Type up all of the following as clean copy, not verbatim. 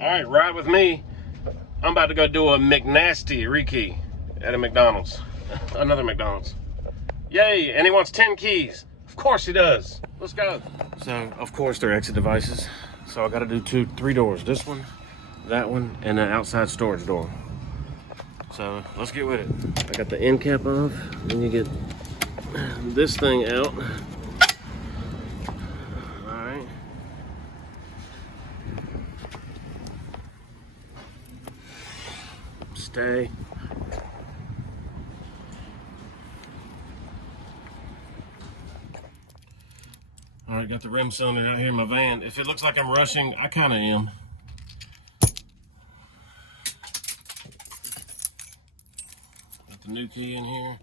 All right, ride with me. I'm about to go do a McNasty rekey at a McDonald's. Another McDonald's. Yay, and he wants 10 keys. Of course he does. Let's go. So, of course, they're exit devices. So I gotta do 3 doors. This one, that one, and an outside storage door. So let's get with it. I got the end cap off. Then you get this thing out. All right. Stay. All right, got the rim cylinder out here in my van. If it looks like I'm rushing, I kind of am. Got the new key in here.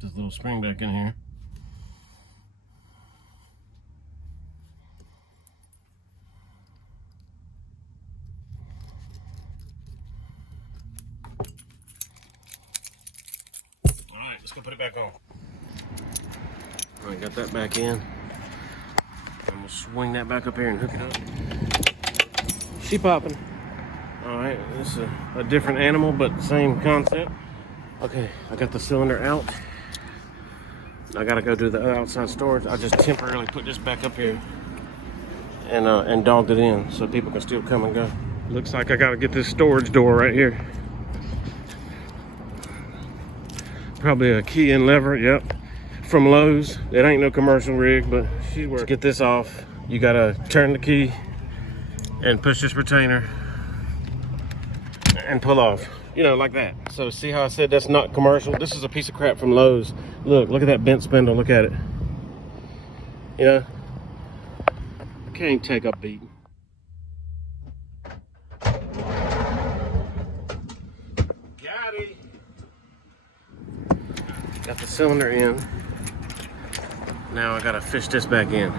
This little spring back in here. All right, let's go put it back on. All right, got that back in. I'm gonna swing that back up here and hook it up. She popping. All right, this is a different animal, but the same concept. Okay, I got the cylinder out. I gotta go do the outside storage. I just temporarily put this back up here and dogged it in so people can still come and go. Looks like I gotta get this storage door right here. Probably a key and lever, yep. From Lowe's. It ain't no commercial rig, but she works. To get this off, you gotta turn the key and push this retainer and pull off. You know, like that. So see how I said that's not commercial? This is a piece of crap from Lowe's. Look at that bent spindle. Look at it. You know, I can't even take a beat. Got it. Got the cylinder in. Now I gotta fish this back in.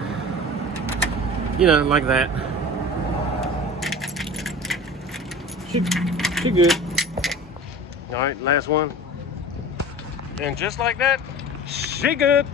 You know, like that. She good. All right, last one. And just like that, she good.